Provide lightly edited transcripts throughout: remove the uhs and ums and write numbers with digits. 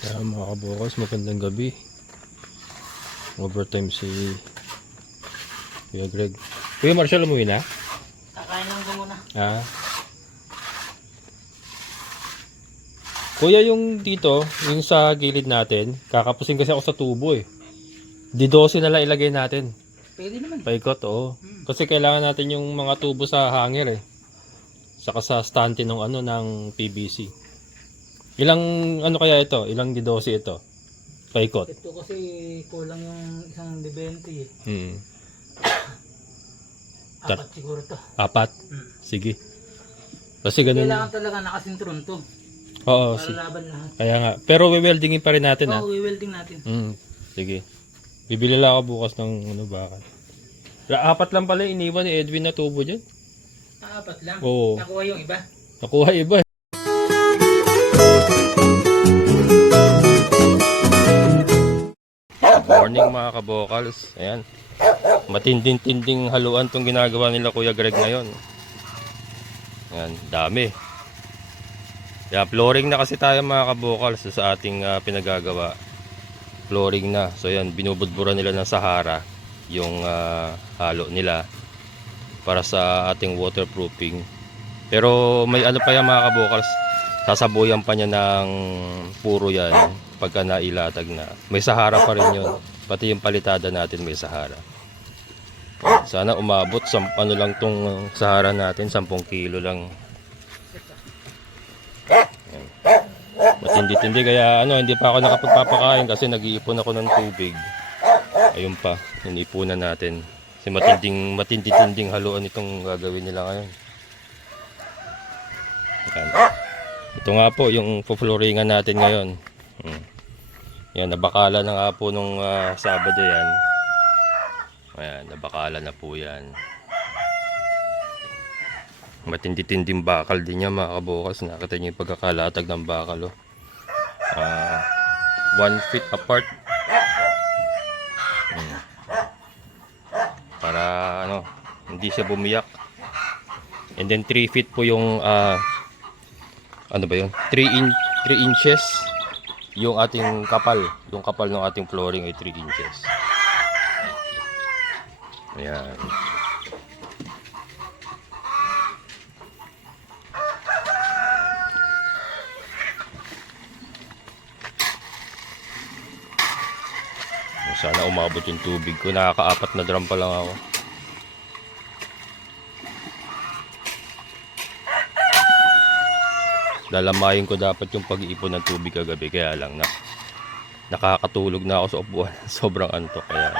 Kaya mga kabukas, magandang gabi. Overtime si Kuya Greg. Kuya Marshall, umuwi na? Kakain lang ko muna. Ah. Kuya, yung dito, yung sa gilid natin, kakapusin kasi ako sa tubo eh. D12 na lang ilagay natin. Pwede naman. Paikot, oo. Kasi kailangan natin yung mga tubo sa hanger eh. Saka sa stante ng ano ng PVC. Ilang ano kaya ito? Ilang D12 ito? Paikot. Ito kasi kulang yung isang D20 eh. Hmm. Apat siguro to. Apat. Sige. Kasi ganun. Kailangan talaga nakasintron to. Oo, Para laban lahat. kaya nga. Pero weldingin pa rin natin ha. Oo, i-welding natin. Sige. Bibili lang ako bukas ng ano bakal. Apat lang pala iniwan ni Edwin na tubo dyan. Apat lang. Oo. Nakuha yung iba. Nakuha iba eh. Morning mga kabokals. Ayan. Matinding-tinding haluan tong ginagawa nila Kuya Greg ngayon. Ayan, dami. Ayan, flooring na kasi tayo mga kabokals sa ating pinagagawa. Flooring na. So ayan, binubudburan nila ng Sahara yung halo nila para sa ating waterproofing. Pero may ano pa yan mga kabokals, sasabuyan pa niya ng puro yan pagka nailatag na. May Sahara pa rin yun. Pati yung palitada natin may Sahara. Sana umabot sa ano lang tong Sahara natin, 10 kilo lang. Ayan. Matindi-tindi kaya ano, hindi pa ako nakapagpapakain kasi nag-iipon ako ng tubig. Ayun pa, iniipunan natin. Kasi matindi-tinding haluan itong gagawin nila ngayon. Ayan. Ito nga po yung po-flooringan natin ngayon. Yan, nabakala na nga po nung Sabado yan. Ayan, nabakala na po yan. Matindi-tinding bakal din niya mga kabukas. Nakita niyo yung pagkakalatag ng bakal. 1 feet apart. Para ano, hindi siya bumiyak. And then 3 feet po yung ano ba yun? 3 inches yung ating kapal. Yung kapal ng ating flooring ay 3 inches. Ayan. Sana umabot yung tubig ko. Nakaka-4 na drum pa lang ako. Lalamayin ko dapat yung pag-iipon ng tubig kagabi. Kaya lang nakakatulog na ako sa upuan. Sobrang antok. Kaya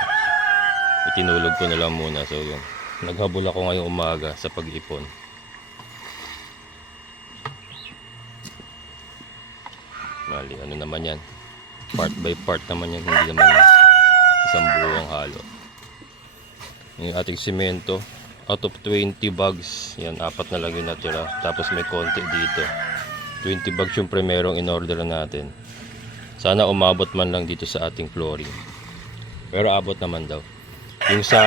itinulog ko na lang muna. So yun. Naghabol ako ngayong umaga sa pag-iipon. Mali, ano naman yan. Part by part naman yan. Hindi naman isang buong halo. Yung ating simento, out of 20 bags, yan, 4 na lang yung natira. Tapos may konti dito. 20 bags yung primerong in-order natin. Sana umabot man lang dito sa ating flooring. Pero abot naman daw. Yung sa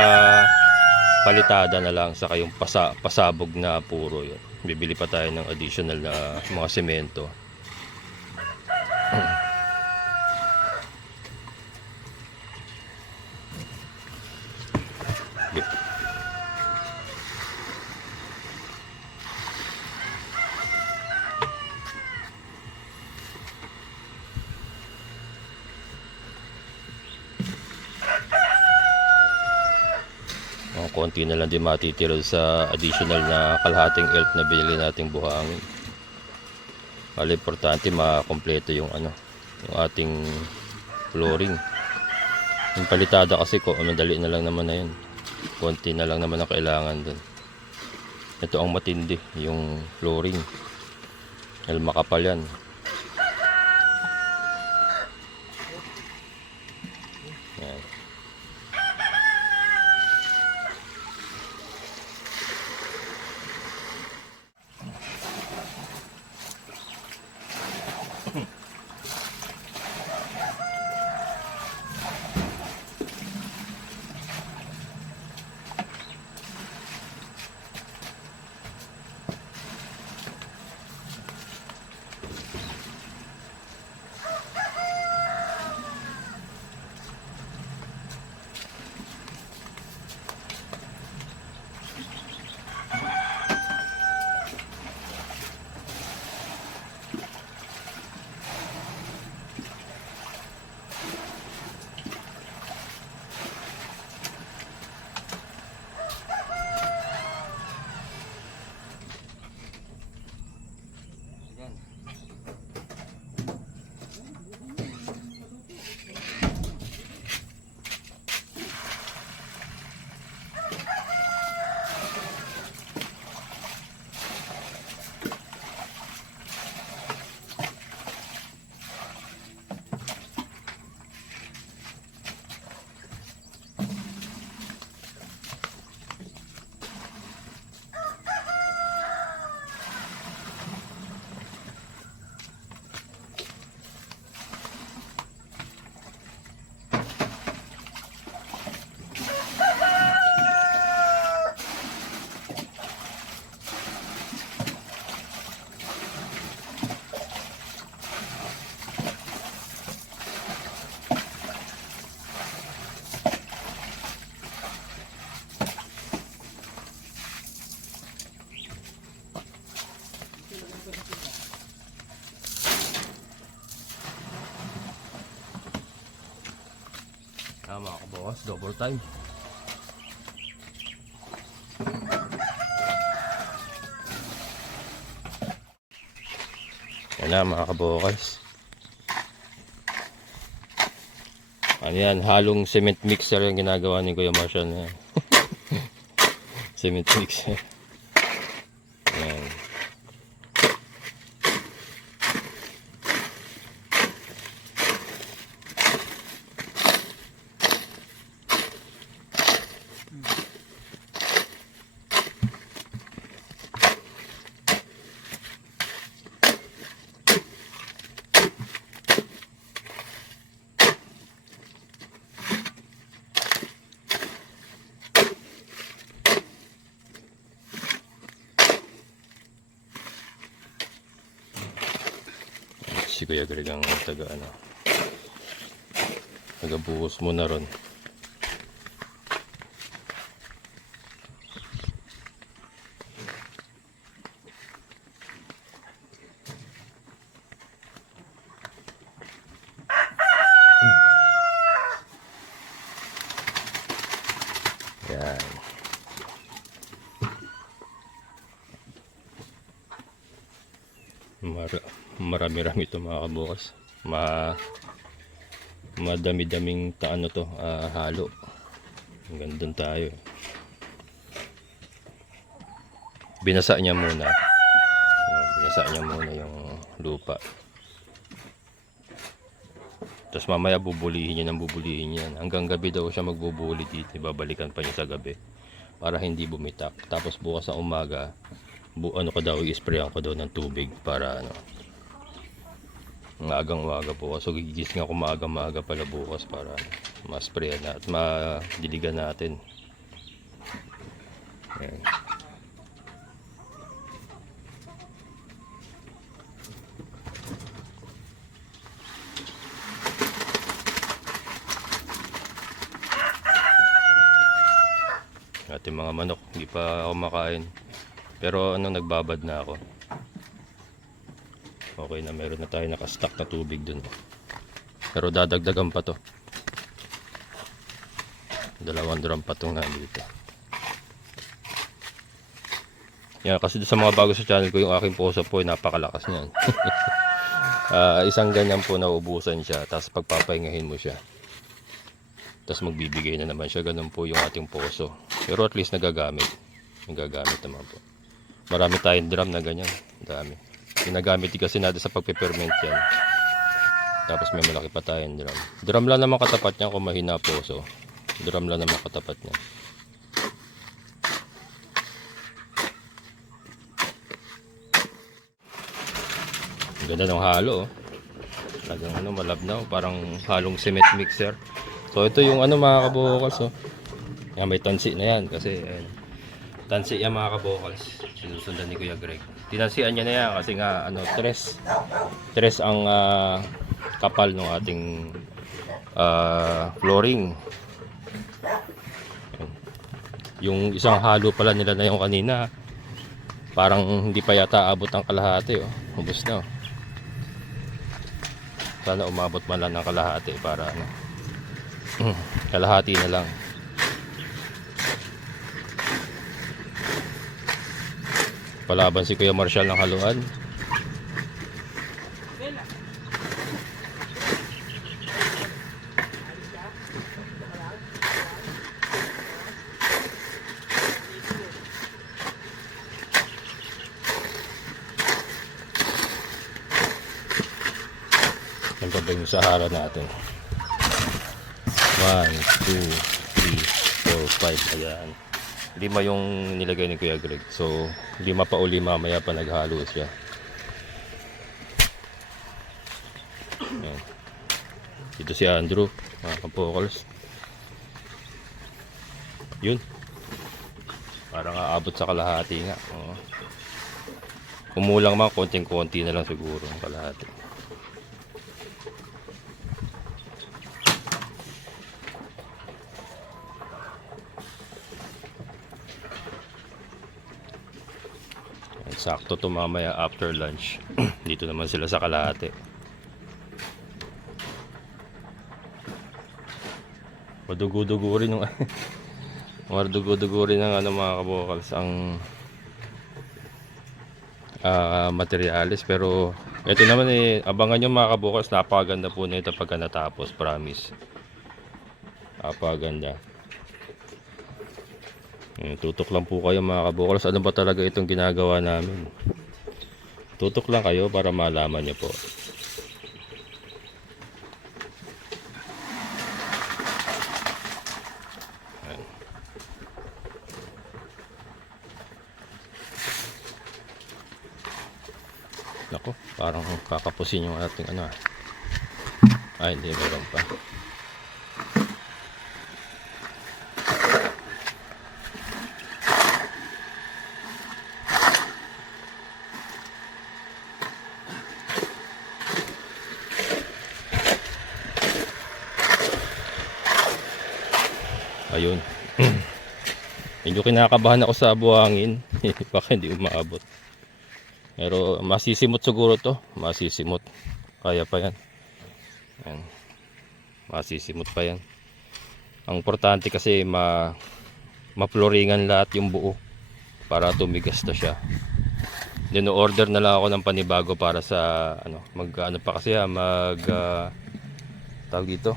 palitada na lang, saka yung pasabog na puro yun. Bibili pa tayo ng additional na mga semento. Konti na lang din matitira sa additional na kalahating elf na binili nating buhangin. Kaya importante makompleto yung ano, yung ating flooring. Yung palitada kasi ko, madali na lang naman na yun. Konti na lang naman ang kailangan dun. Ito ang matindi, yung flooring. Dahil makapal yan. Yan. Mga kabukas, double time. Yan na mga kabukas. Ano yan, halong cement mixer yung ginagawa ni Kuya Marshall na yan. Cement mixer. Yan. Si Kuya Greg ang taga buhos muna ron. Yan. Marami-rami ito mga kabukas. Madami-daming halo. Hanggang doon tayo. Binasa niya muna. Binasa niya muna yung lupa. Tapos mamaya bubulihin yan. Hanggang gabi daw siya magbubuli dito. Babalikan pa niya sa gabi. Para hindi bumitak. Tapos bukas sa umaga, i-sprayan ko daw ng tubig para maagang-maaga po. So gigising ako maaga-maaga pala bukas para ma-sprayan na at madiligan natin. Ayan. Ating mga manok, hindi pa ako makain. Pero nagbabad na ako. Okay na, meron na tayo nakastock na tubig dun. Pero dadagdagan pa to. 2 drum pa itong nandito. Yan, kasi sa mga bago sa channel ko, yung aking poso po ay napakalakas niyan. Isang ganyan po naubusan siya, tapos pagpapahingahin mo siya. Tapos magbibigay na naman siya. Ganun po yung ating poso. Pero at least nagagamit naman po. Marami tayong drum na ganyan. Dami. Ginagamit kasi natin sa pagpe-ferment yan. Tapos may malaki pa tayong drum. Drum lang naman katapat niyan kung mahina poso. Drum lang naman katapat niyan. Ang ganda ng halo. Talagang malabnaw. Parang halong cement mixer. So ito yung mga kabukals. Yan, may tansi na yan. Kasi tansi yan mga kabukals. Sinusundan ni Kuya Greg. Tinansian niya na yan kasi nga tres ang kapal ng ating flooring. Yung isang halo pala nila na yung kanina, parang hindi pa yata abot ang kalahati. Ubus na. Sana umabot man lang ng kalahati para kalahati na lang. Palaban si Kuya Marshall ng haluan. Yan pa ba yung Sahara natin? 1, 2, 3, 4, 5. Ayan. 5 yung nilagay ni Kuya Greg. So 5 pa uli mamaya pa naghalo siya. Ayan. Dito si Andrew, mga kapokals. Yun. Parang aabot sa kalahati nga. Kumulang man, konting-konti na lang siguro ang kalahati. Sakto to mamaya after lunch. Dito naman sila sa kalahati. Madugo-dugo rin yung madugo-dugo rin ng ano mga kabokals ang materialis. Pero ito naman abangan nyo mga kabokals, napakaganda po nito pagka natapos, promise. Napakaganda. Tutok lang po kayo mga kabokals, ano ba talaga itong ginagawa namin. Tutok lang kayo para malaman nyo po. Nako, parang kakapusin yung ating ano. Ay, hindi, meron pa. Ayun. Medyo kinakabahan ako sa buhangin. Baka hindi umaabot. Pero masisimot siguro to. Masisimot. Kaya pa yan. Ayan. Masisimot pa yan. Ang importante kasi ma-floringan lahat yung buo para tumigas na siya. Dino-order na lang ako ng panibago para sa ano pa kasi tawag dito.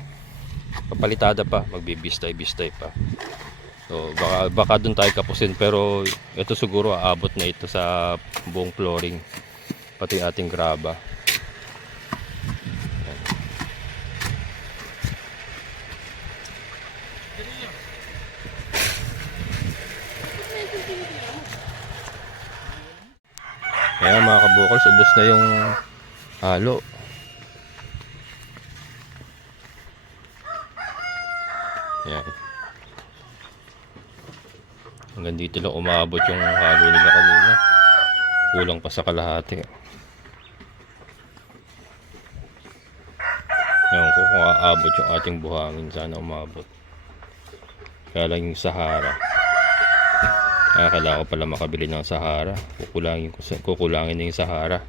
Papalitada pa, magbibistay-bistay pa. So baka doon tayo kapusin, pero ito siguro aabot na ito sa buong flooring, pati ating graba. Ayan mga kabukals, ubos na yung halo. Ayan. Hanggang dito lang umabot yung halo nila kanina. Kulang pa sa kalahati. Ewan ko kung aabot yung ating buhangin. Sana umabot. Kaya lang yung Sahara. Kailangan ko pala makabili ng Sahara. Kukulangin na yung Sahara.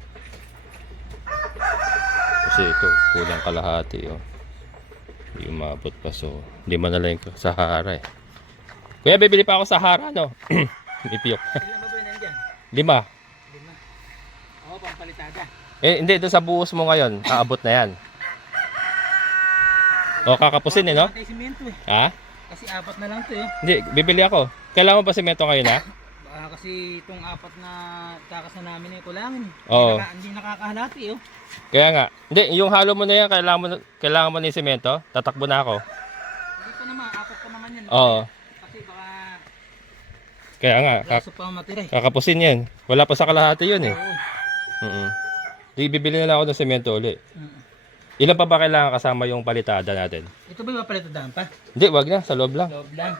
Kasi ito, kulang kalahati. Oh. Hindi umabot pa. So, hindi man na lang yung Sahara eh. Kuya, bibili pa ako Sahara, no? Ipiyok. Ilan ba ba yun nandyan? 5. 5. Oo, pampalitada. Hindi, doon sa buhos mo ngayon, aabot na yan. O, kakapusin no? Pantay simento eh. Ha? Kasi 4 na lang to eh. Hindi, bibili ako. Kailangan mo ba semento ngayon, ha? Kasi itong 4 na takas na namin eh, kulangin. Oo. Hindi nakakahalati oh. Kaya nga. Hindi, yung halo mo na yan, kailangan mo na yung semento. Tatakbo na ako. Hindi pa naman, 4 pa naman yan. Oo. Kasi baka Kaya nga, laso pa matira eh. kakapusin yan. Wala pa sa kalahati yun eh. Oo. Di, bibili na lang ako ng semento uli. Ilan pa ba kailangan kasama yung palitada natin? Ito ba papalitadahan pa? Hindi, wag na. Sa loob lang. Loob lang.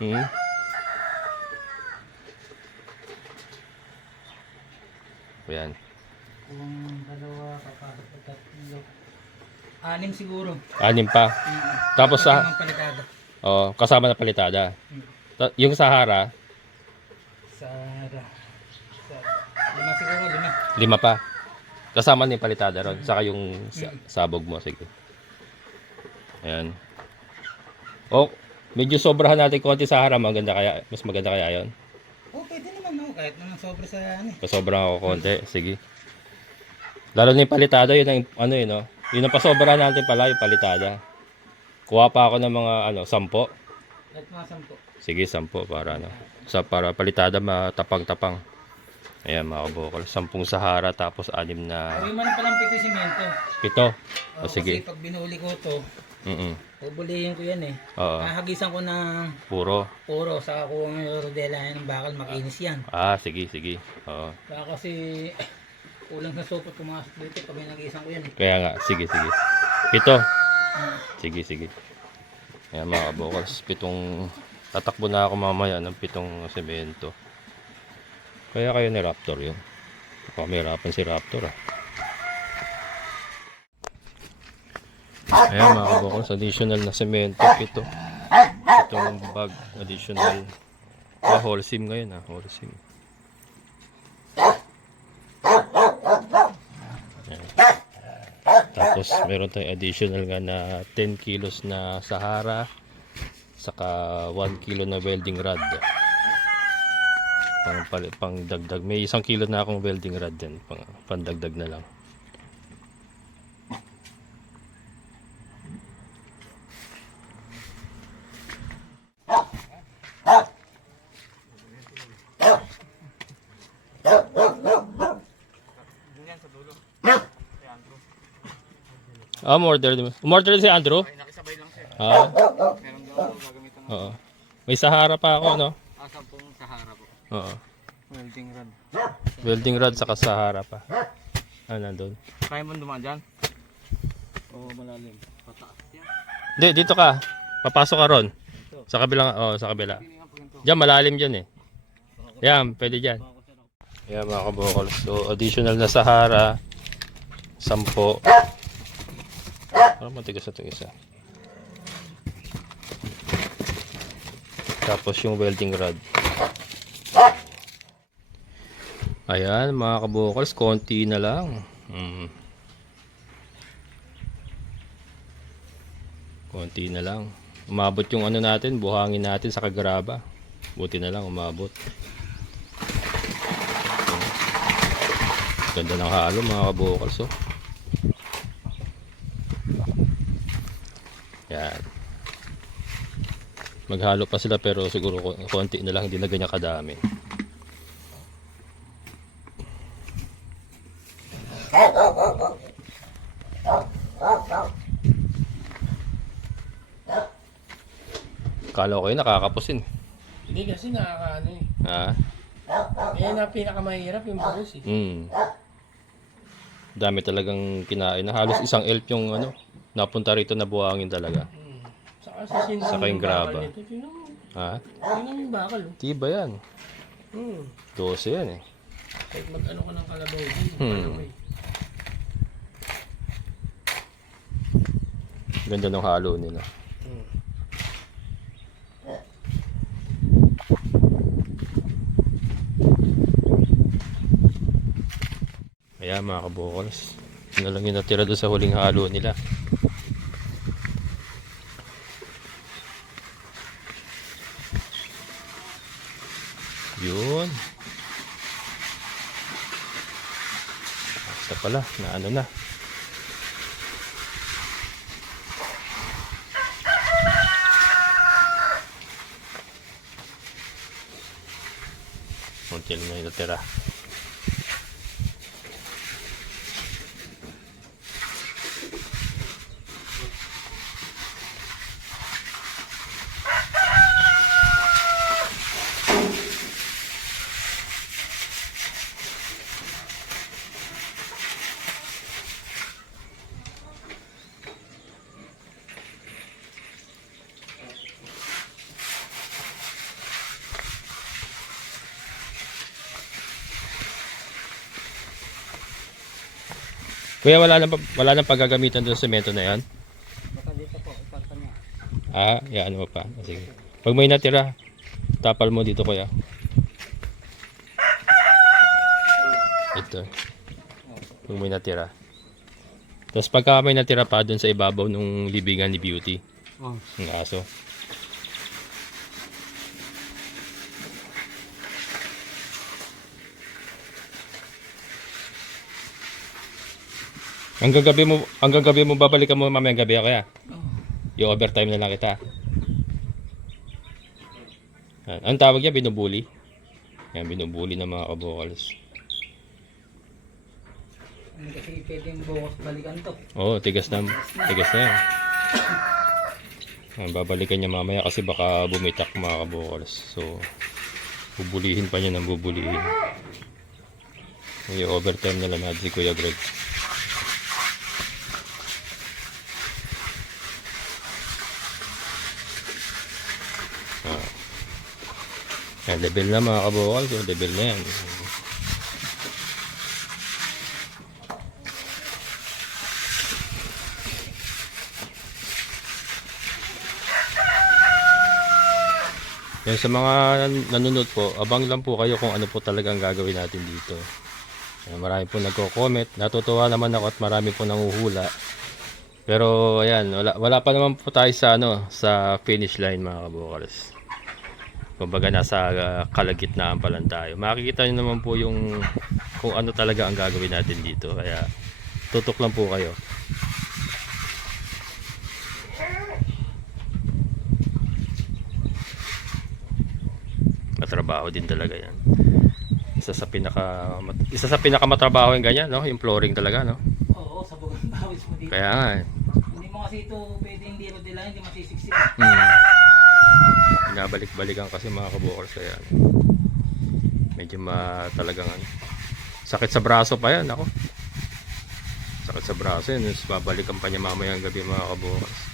Ayan. Kung dalawa, papasok pa 3. 6 siguro. 6 pa. Tapos Ang palitada. kasama na palitada. Yung Sahara, Sara. 5 siguro, 5. 5 pa. Kasama na yung palitada ron. Saka yung sabog mo. Sige. Ayan. Medyo sobrahan natin konti Sahara. Mas maganda kaya yun? Oh, pwede naman no. Kahit naman sobre sa ano eh. Pasobrahan ako konti. Sige. Lalo na yung palitada. Yun ang no? Yun ang pasobrahan natin pala yung palitada. Kuha pa ako ng mga 10. Kahit mga 10. Sige, 10 para para palitada matapang-tapang. Ayan mga kabukal. 10 Sahara tapos 6 na... Gawin mo na palang 7 simento. 7. Sige. Kasi pag binuli ko to, bubulihin ko yan eh. Oo. Hahagisan ko ng Puro. saka ko ang rodela ng bakal, makinis yan. Sige. Oo. Baka kasi kulang sa supot pumasok dito pag nag-iisang ko yan eh. Kaya nga, sige. 7. Sige. Ayan mga kabukal. 7. Tatakbo na ako mamaya ng 7 semento. Kaya kayo ni Raptor yun. Pamirapan si Raptor Ayan mga kabukals, additional na semento. Itong bag, additional. Whole sim ngayon whole sim. Ayan. Tapos meron tayong additional nga na 10 kilos na Sahara. Saka 1 kilo na welding rod. Pang dagdag. May 1 kilo na akong welding rod din. Pang dagdag na lang. Umorder si Andrew? Nakisabay lang sir. Ah, Meron daw ako gagamitan ng oo. May Sahara pa ako, no? asap pong Sahara po. Oo. Welding rod. Welding rod saka Sahara pa. Ah, nandun. Kaya mo dumaan dyan? Oo, malalim. Pataas yan. Hindi, dito ka. Papasok ka ron. Sa kabilang, sa kabila. Diyan, malalim dyan eh. Yan, pwede dyan. Yan mga kabokals. So, additional na Sahara. 10. Parang matigas na ito isa. Tapos yung welding rod. Ayan mga kabokals, konti na lang. Konti na lang. Umabot yung ano natin, buhangin natin sa kagraba. Buti na lang umabot. Ganda ng halo mga kabokals, oh. Yan. Maghalo pa sila pero siguro konti na lang, hindi na ganyan kadami. Kala ko kayo nakakapusin. Hindi kasi nakakaano eh. Ha? Ayan na pinakamahirap yung buhos eh. Dami talagang kinain na. Halos isang elf yung ano, napunta rito na buhangin talaga. Saka sa sinang Saka yung graba. nito. Tingnan mo. Ha? Tingnan mo yung bakal oh. Tiba yan. 12 yan eh. Kahit mag-ano ka ng kalabaw. Ganda ng halo nila. Ayan mga kabokals. Yun na lang yung natira doon sa huling halo nila. Yun. Basta pala, na ano na. Until na yung natira. Kuya, wala nang paggagamitan doon sa semento na yan? Baka dito po, ipagpa niya. Ah, yan mo pa. Sige. Pag may natira, tapal mo dito kuya. Ito. Pag may natira. Tapos pagka may natira pa doon sa ibabaw nung libingan ni Beauty. Ng aso. Hanggang gabi mo babalikan mo mamayang gabi kaya. I-overtime na lang kita. Ang tawag niya, binubuli. Yan, binubuli ng mga kabokals. Hindi kasi pwedeng bukas balikan to. Oo, tigas na yan. Yan, babalikan niya mamaya kasi baka bumitak mga kabokals. So, bubulihin pa niya ng bubulihin. I-overtime na lang natin si Kuya Greg. Yan, level na mga kabokal. So, level na yan. Yan, sa mga nanonood po, abang lang po kayo kung ano po talagang gagawin natin dito. Yan, marami po nagko-comment. Natutuwa naman ako at marami po nanguhula. Pero ayan, wala pa naman po tayo sa ano, sa finish line mga kabukals. Kumbaga nasa kalagitnaan pa lang tayo. Makikita niyo naman po yung kung ano talaga ang gagawin natin dito. Kaya tutok lang po kayo. Matrabaho din talaga 'yan. Isa sa pinakamatrabaho yung ganyan, no? Yung flooring talaga, no? Oo, sa bugang bawis mo dito. Kaya nga eh. Hindi mo kasi ito pwede hindi rodila, hindi masisiksik. Binabalik-balikan kasi mga kabukals, kaya medyo talagang ano, sakit sa braso pa yan, ako. Sakit sa braso yun, tapos babalikan pa niya mamayang gabi mga kabukals.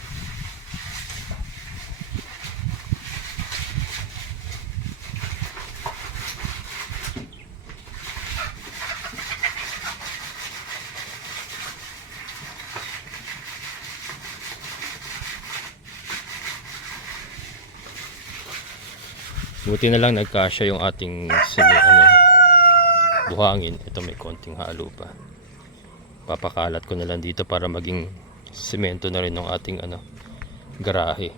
Buti na lang nagkasya yung ating buhangin. Ito may konting halo pa. Papakalat ko na lang dito para maging semento na rin ng ating garahe.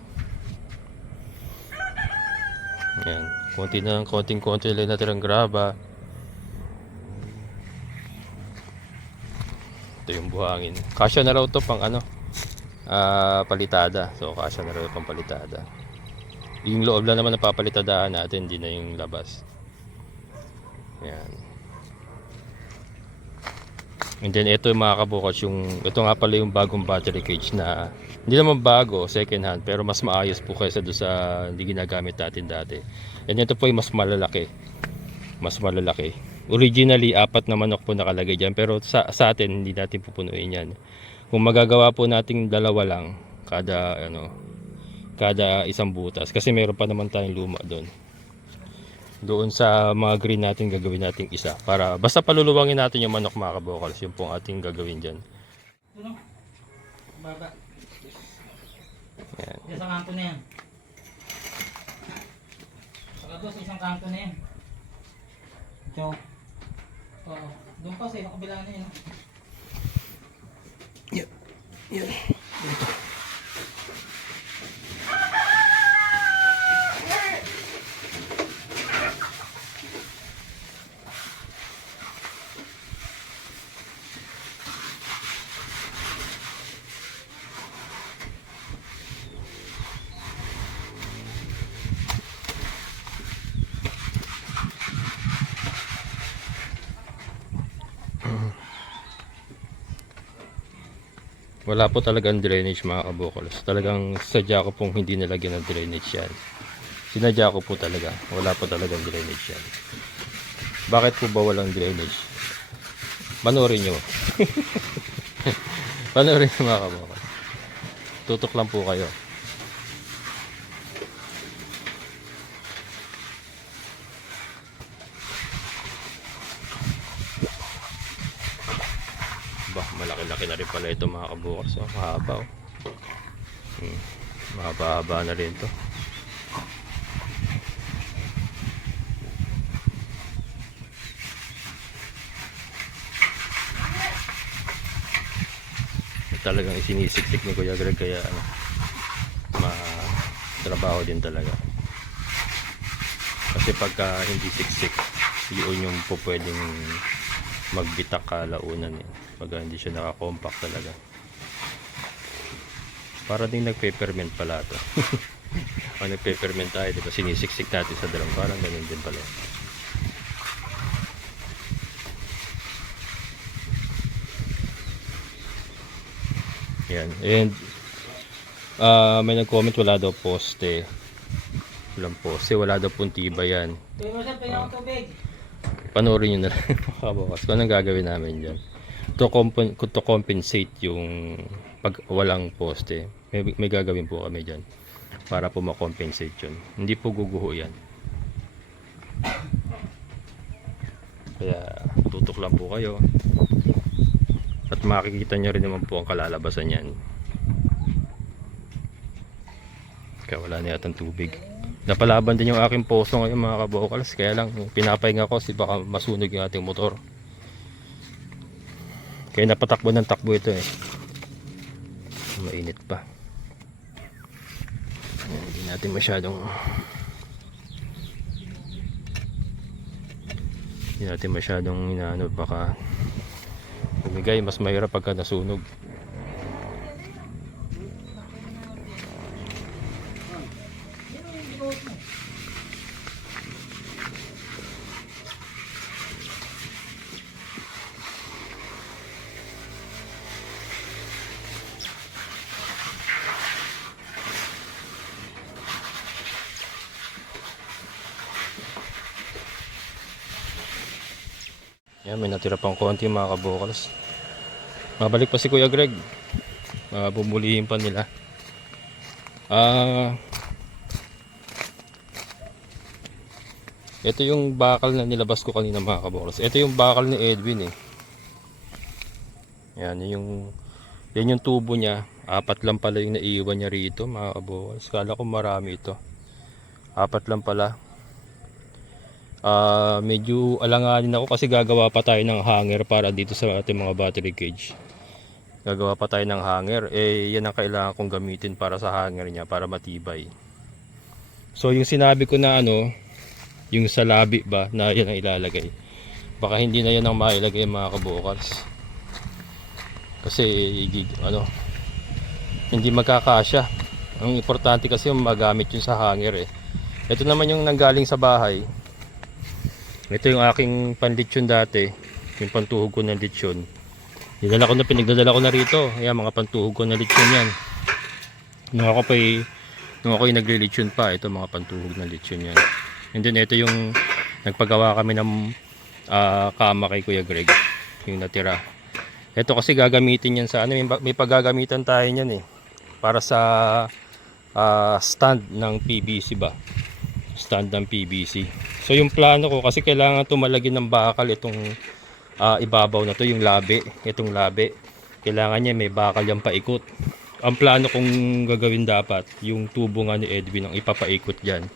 Yan. Konting-konti lang natin ang graba. Ito yung buhangin. Kasya na raw to pang palitada. So kasya na raw pang palitada. Yung loob lang naman napapalitadaan natin, hindi na yung labas. Yan. And then ito yung mga kabukals, ito nga pala yung bagong battery cage na hindi naman bago, second hand, pero mas maayos po kaysa doon sa hindi ginagamit natin dati. And ito po yung mas malalaki. Mas malalaki. Originally, 4 na manok po nakalagay dyan, pero sa atin hindi natin pupunuin yan. Kung magagawa po nating 2 lang kada isang butas, kasi meron pa naman tayong luma doon sa mga green natin, gagawin natin isa para basta paluluwangin natin yung manok mga kabukals. Yun pong ating gagawin dyan. Ano? Baba. Yan. Isang kanto na yan. Saka doon sa isang kanto na yan. Ito. Oo. Doon pa sa isang kabila na yan. Yan. Wala po talagang drainage mga kabukals. Talagang sadya ko pong hindi nilagyan ng drainage yan. Sinadya ko po talaga. Wala po talagang drainage yan. Bakit po ba walang drainage? Panoorin nyo. Panoorin nyo mga kabukals. Tutok lang po kayo. Malaki-laki na rin pala ito mga kabukals. Mahaba oh. Mahaba-haba na rin ito. Talagang isinisiksik ni Kuya Greg, kaya trabaho din talaga. Kasi pagka hindi siksik, yun yung po pwedeng magbitak kalaunan eh. Pagka hindi siya nakakompact talaga. Para din nagpe-ferment pala ito. Pag nagpe-ferment tayo, diba, sinisiksik natin sa drum. Parang ganun din pala. Yan. And may nag-comment wala daw poste. Walang poste, wala daw pong tibay yan. Pero sir, pwede akong tubig. Panoorin nyo na lang mga kabukals kung anong gagawin namin dyan. To compensate yung pag walang poste. May gagawin po kami dyan para po makompensate yun. Hindi po guguho yan. Kaya tutok lang po kayo. At makikita nyo rin naman po ang kalalabasan yan. Kaya wala na yatang tubig. Napalaban din yung aking poso ngayon mga kabukals. Kaya lang pinapahinga ko kasi baka masunog yung ating motor. Kaya napatakbo ng takbo ito eh. Mainit pa. Ayan, hindi natin masyadong inaano, baka bumigay, mas mahirap pagka nasunog. Yan, may natira pang konti mga kabokals. Mabalik pa si Kuya Greg. Bumulihin pa nila. Ito yung bakal na nilabas ko kanina mga kabokals. Ito yung bakal ni Edwin eh. Yan yung tubo niya. 4 lang pala yung naiiwan niya rito mga kabokals. Kala ko marami ito. 4 lang pala. Medyo alanganin ako kasi gagawa pa tayo ng hanger para dito sa ating mga battery cage. Gagawa pa tayo ng hanger. Yan ang kailangan kong gamitin para sa hanger niya, para matibay. So yung sinabi ko na yung sa labi ba na yan ang ilalagay, baka hindi na yan ang mailagay mga kabokals. Kasi hindi magkakasya. Ang importante kasi yung magamit yun sa hanger eh. Ito naman yung nanggaling sa bahay. Ito yung aking panlitsyon dati, yung pantuhog ko ng litsyon. Pinagdadala ko na rito. Ayan, mga pantuhog ko ng litsyon yan. Nung ako'y naglilitsyon pa, ito mga pantuhog ng litsyon yan. And then ito yung nagpagawa kami ng kama kay Kuya Greg, yung natira. Ito kasi gagamitin yan sa may paggagamitan tayo niyan eh. Para sa stand ng PVC ba? Stand ng PVC. So yung plano ko kasi kailangan tumalagin ng bakal itong ibabaw na to, yung labi, itong labi. Kailangan niya may bakal yung paikot. Ang plano kong gagawin dapat, yung tubo nga ni Edwin ang ipapaikot diyan.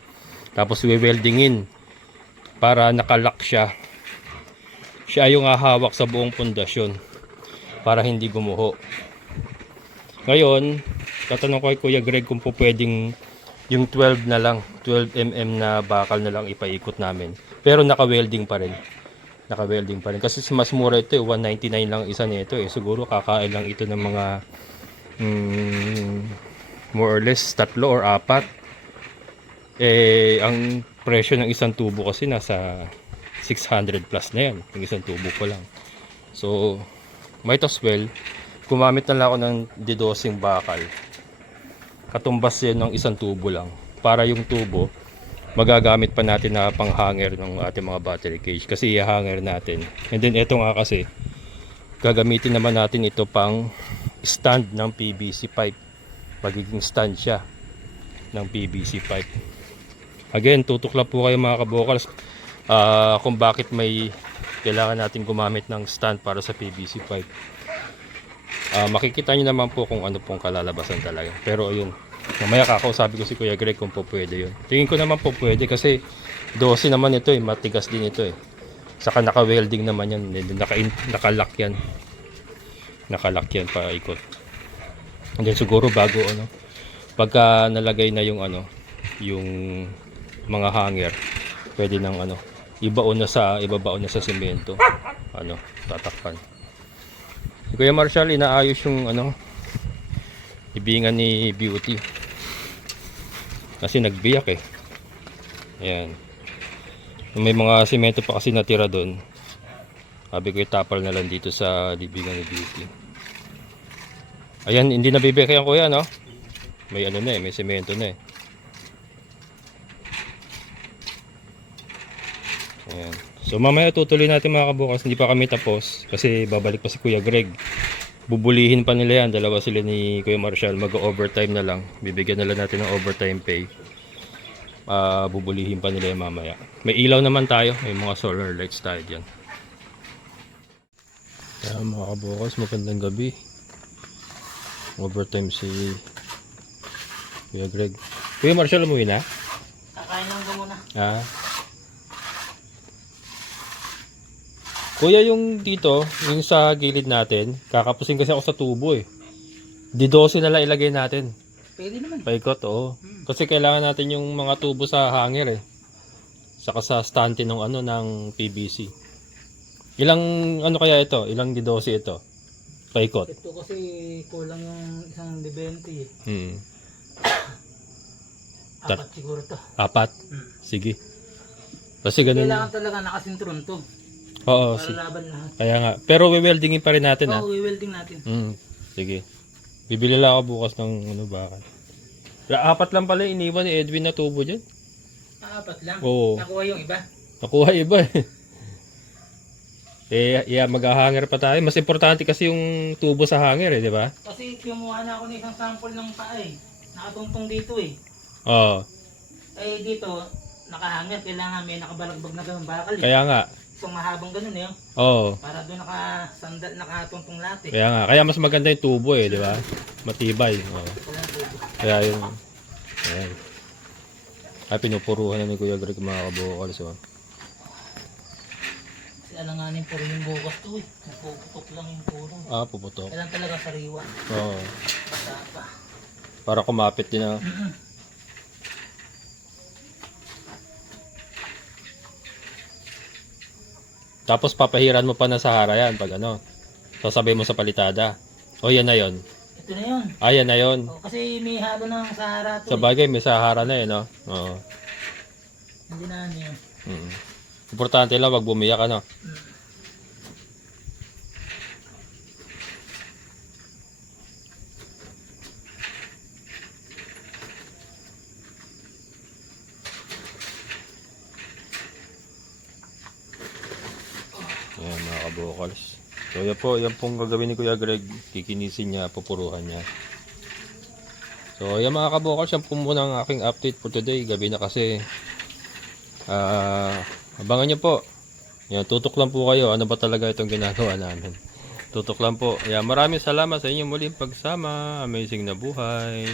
Tapos we-weldingin para nakalock siya. Siya yung hahawak sa buong pundasyon para hindi gumuho. Ngayon, tatanong ko kay Kuya Greg kung po pwedeng yung 12 na lang, 12 mm na bakal na lang ipaikot namin. Pero naka-welding pa rin. Naka-welding pa rin. Kasi mas mura ito eh, 199 lang isa nito eh. Siguro kakain lang ito ng mga more or less 3 or 4. Ang presyo ng isang tubo kasi nasa 600 plus na yan. Yung isang tubo ko lang. So, might as well, gumamit na lang ako ng didosing bakal. Katumbas yan ng isang tubo lang. Para yung tubo, magagamit pa natin na pang-hanger ng ating mga battery cage. Kasi i-hanger natin. And then ito nga kasi, gagamitin naman natin ito pang stand ng PVC pipe. Magiging stand siya ng PVC pipe. Again, tutok lang po kayo mga kabokals kung bakit may kailangan natin gumamit ng stand para sa PVC pipe. Makikita nyo naman po kung ano pong kalalabasan talaga. Pero yun, mamaya kakausapin ko si Kuya Greg kung po pwede yun. Tingin ko naman po pwede kasi 12 naman ito eh, matigas din ito eh. Saka naka-welding naman yan, naka-lock yan. Naka-lock yan pa ikot. And then siguro bago pagka nalagay na yung yung mga hanger, pwede nang ibabaon na sa semento. Tatakpan. Si Kuya Marshall inaayos yung ibingan ni Beauty. Kasi nagbiyak eh. Ayan. May mga semento pa kasi natira doon. Sabi ko itapal na lang dito sa libingan ni Beauty. Ayan, hindi nabibiyak yan kuya, no? May may semento na eh. Ayan. So mamaya tutuloy natin mga kabukas, hindi pa kami tapos kasi babalik pa si Kuya Greg. Bubulihin pa nila yan, dalawa sila ni Kuya Marshall, mag-overtime na lang. Bibigyan na lang natin ng overtime pay. Bubulihin pa nila yan mamaya. May ilaw naman tayo, may mga solar lights tayo dyan. Kaya mga kabukas, magandang gabi. Overtime si Kuya Greg. Kuya Marshall, umuwi na? Kakain lang ko muna. Kuya, yung dito, yung sa gilid natin, kakapusin kasi ako sa tubo eh. Di 12 na lang ilagay natin. Pwede naman. Paikot, oo. Kasi kailangan natin yung mga tubo sa hanger eh. Saka sa stante ng ano ng PVC. Ilang ano kaya ito? Ilang di 12 ito? Paikot. Ito kasi kulang yung isang de 20 eh. Hmm. Apat siguro to. 4. Sige. Kasi ganun. Kailangan talaga nakasintron to. Oo, Para laban lahat. kaya nga. Pero weldingin pa rin natin ha. Oo, i-welding natin. Sige. Bibili lang ako bukas ng ano bakal. 4 lang pala iniwan ni Edwin na tubo dyan. Apat lang. Oo. Nakuha yung iba. Nakuha iba eh. Yeah, mag-hanger pa tayo. Mas importante kasi yung tubo sa hanger eh, di ba? Kasi kumuha na ako ng isang sample ng paa eh. Nakatungtong dito eh. Oo. Eh dito, nakahanger. Kailangan may nakabalagbag na ganun bakal eh. Kaya nga. Isang mahabang ganun eh. Oo. Para doon nakasandal, nakatungtong lahat eh. Kaya nga. Kaya mas maganda yung tubo eh, di ba? Matibay. Oo. Walang tubo. Kaya yung... Ayan. Ay, pinupuruhan na ni Kuya Greg mga kabukal. So. Kasi alanganin puro yung bukas to eh. Napuputok lang yung puro. Puputok. Kailan talaga sariwa. Oo. Basta pa. Para kumapit din ah. Tapos papahiran mo pa na Sahara yan pag ano. Sasabihin mo sa palitada. O yan na yon. Ito na yun. Yan na yon. Oh, kasi may halo ng Sahara to Sa bagay may Sahara na eh no. Oo. Hindi na ano yun. Importante lang wag bumiyak ano. Ayan mga kabukals. So yan pong gagawin ni Kuya Greg. Kikinisin niya, pupuruhan niya. So yan mga kabukals, yan po muna ang aking update for today. Gabi na kasi. Abangan niyo po. Yan, tutok lang po kayo. Ano ba talaga itong ginagawa namin? Tutok lang po. Ayan, maraming salamat sa inyong muling pagsama. Amazing na buhay.